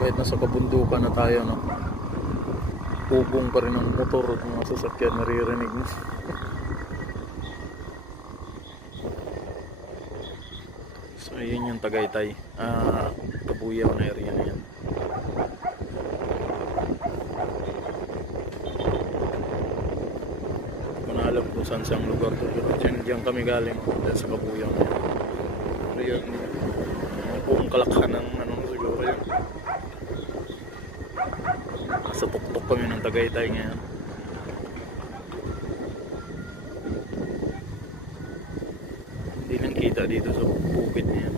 Kahit nasa kabundukan na tayo, no? Bubong pa rin ang motor at mga sasakyan, naririnig mo. So yun yung Tagaytay, Kabuyaw na area na yan. Hindi ko na alam kung saan siyang lugar to, pero diyan kami galing, dyan sa Kabuyaw na yan. Pero yun, buong kalakhan ng ano siguro yun. Sa tuktok kami ng Tagaytay ngayon. Hindi lang kita dito sa bukid niya.